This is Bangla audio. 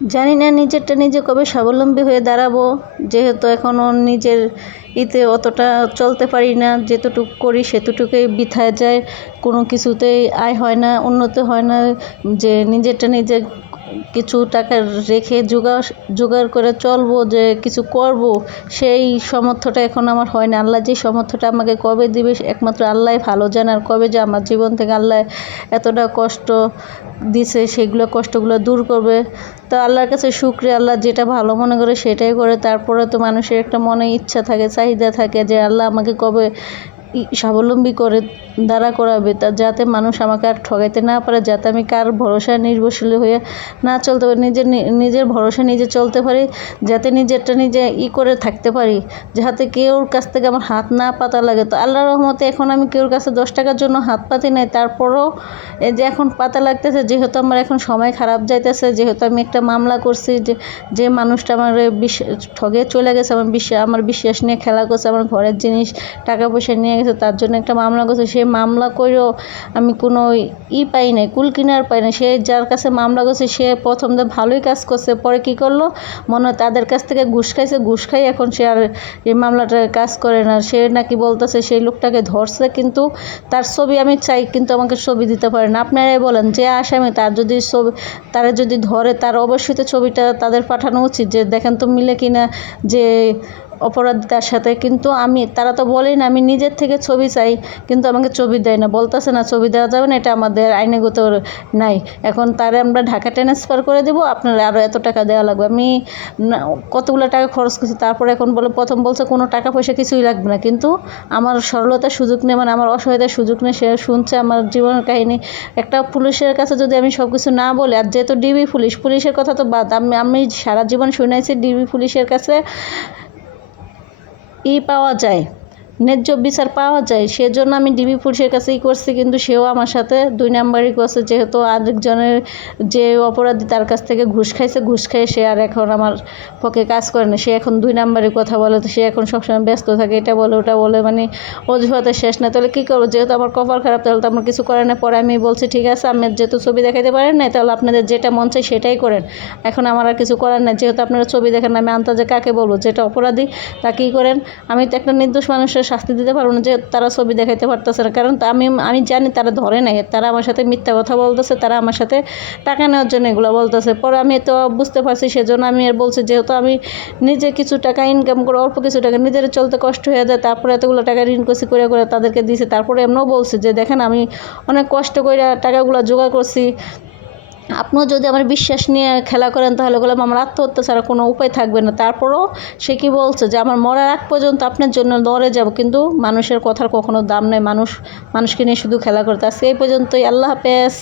জানি না নিজেরটা নিজে কবে স্বাবলম্বী হয়ে দাঁড়াবো, যেহেতু এখনও নিজের অতটা চলতে পারি না। যেতটুকু করি সেতটুকুই বৃথায় যায়, কোনো কিছুতেই আয় হয় না, উন্নতি হয় না। যে নিজেরটা নিজে কিছু টাকা রেখে জোগাড় করে চলবো, যে কিছু করব, সেই সামর্থ্যটা এখন আমার হয় না। আল্লাহ যে সামর্থ্যটা আমাকে কবে দিবে একমাত্র আল্লাহই ভালো জানে। আর কবে যে আমার জীবন থেকে আল্লাহ এতটা কষ্ট দিছে সেগুলো কষ্টগুলো দূর করবে। তো আল্লাহর কাছে শুকরিয়া, আল্লাহ যেটা ভালো মনে করে সেটাই করে। তারপরে তো মানুষের একটা মনে ইচ্ছা থাকে, চাহিদা থাকে যে আল্লাহ আমাকে কবে স্বাবলম্বী করে দাঁড়া করাবে, তা যাতে মানুষ আমাকে আর ঠকাইতে না পারে, যাতে আমি কার ভরসায় নির্ভরশীল হয়ে না চলতে পারি, নিজের ভরসা নিজে চলতে পারি, যাতে নিজেরটা নিজে করে থাকতে পারি, যাতে কেউর কাছ থেকে আমার হাত না পাতা লাগে। তো আল্লাহর রহমতে এখন আমি কেউর কাছে 10 টাকার জন্য হাত পাতি নাই। তারপরও এই যে এখন পাতা লাগতেছে, যেহেতু আমার এখন সময় খারাপ যাইতেছে, যেহেতু আমি একটা মামলা করছি, যে মানুষটা আমার ঠগে চলে গেছে, আমার বিশ্বাস নিয়ে খেলা করছে, আমার ঘরের জিনিস টাকা পয়সা নিয়ে গেছে, তার জন্য একটা মামলা করছে। সেই মামলা করেও আমি কোনো পাই নাই, কুল কিনার পাই না। সে যার কাছে মামলা করছে সে প্রথম ভালোই কাজ করছে, পরে কি করলো মনে হয় তাদের কাছ থেকে ঘুষ খাইছে, ঘুষ খাই এখন সে আর এই মামলাটার কাজ করে না। সে নাকি বলতেছে সেই লোকটাকে ধরছে, কিন্তু তার ছবি আমি চাই, কিন্তু আমাকে ছবি দিতে পারে না। আপনারাই বলেন, যে আসামি তার যদি ছবি, তারা যদি ধরে, তার অবশ্যই তো ছবিটা তাদের পাঠানো উচিত, যে দেখেন তো মিলে কিনা যে অপরাধীটার সাথে। কিন্তু তারা তো বলেই না, আমি নিজের থেকে ছবি চাই, কিন্তু আমাকে ছবি দেয় না, বলতেছে না ছবি দেওয়া যাবে না, এটা আমাদের আইনগত নাই। এখন তারে আমরা ঢাকা ট্রান্সফার করে দেবো, আপনার আরও এত টাকা দেওয়া লাগবে। আমি কতগুলো টাকা খরচ করছি, তারপরে এখন প্রথম বলছে কোনো টাকা পয়সা কিছুই লাগবে না, কিন্তু আমার সরলতার সুযোগ নেই, মানে আমার অসহায়তার সুযোগ নেই। সে শুনছে আমার জীবনের কাহিনী। একটা পুলিশের কাছে যদি আমি সব কিছু না বলি, আর যেহেতু ডিবি পুলিশের কথা তো বাদ, আমি সারা জীবন শুনেছি ডিবি পুলিশের কাছে পাওয়া যায়, ন্যায্য বিচার পাওয়া যায়। সেজন্য আমি ডিবি পুলিশের কাছেই করছি, কিন্তু সেও আমার সাথে 2 নাম্বারই করছে, যেহেতু আরেকজনের যে অপরাধী তার কাছ থেকে ঘুষ খাইছে, ঘুষ খাইয়ে সে আর এখন আমার পক্ষে কাজ করে না। সে এখন 2 নাম্বারই কথা বলে, তো সে এখন সবসময় ব্যস্ত থাকে, এটা বলে ওটা বলে, মানে অজুহাতে শেষ না। তাহলে কী করবো, যেহেতু আমার কপাল খারাপ, তাহলে তো আমার কিছু করে না। পরে আমি বলছি ঠিক আছে, আমি যেহেতু ছবি দেখাইতে পারেন না, তাহলে আপনাদের যেটা মন চাই সেটাই করেন, এখন আমার আর কিছু করার নাই। যেহেতু আপনারা ছবি দেখেন না, আমি আন্তাজে কাকে বলবো, যেটা অপরাধী তাকেই করেন। আমি তো একটা নির্দোষ মানুষের শাস্তি দিতে পারবো না, যে তারা ছবি দেখাইতে পারতেছে না, কারণ আমি জানি তারা ধরে নাই, তারা আমার সাথে মিথ্যা কথা বলতেছে, তারা আমার সাথে টাকা নেওয়ার জন্য এগুলো বলতেছে। পরে আমি তো বুঝতে পারছি, সেজন্য আমি আর বলছি, যেহেতু আমি নিজে কিছু টাকা ইনকাম করে, অল্প কিছু টাকা নিজের চলতে কষ্ট হয়ে যায়, তারপরে এতগুলো টাকা ঋণ করছি, করে তাদেরকে দিয়েছি। তারপরে এমনও বলছি যে দেখেন আমি অনেক কষ্ট করে টাকাগুলো জোগাড় করছি, আপনিও যদি আমার বিশ্বাস নিয়ে খেলা করেন, তাহলে বললাম আমার আত্মহত্যা ছাড়া কোনো উপায় থাকবে না। তারপরেও সে কি বলছে, যে আমার মরার আগ পর্যন্ত আপনার জন্য লড়ে যাব, কিন্তু মানুষের কথার কখনো দাম নেই, মানুষকে নিয়ে শুধু খেলা করতে। আজকে এই পর্যন্তই, আল্লাহ হাফেজ।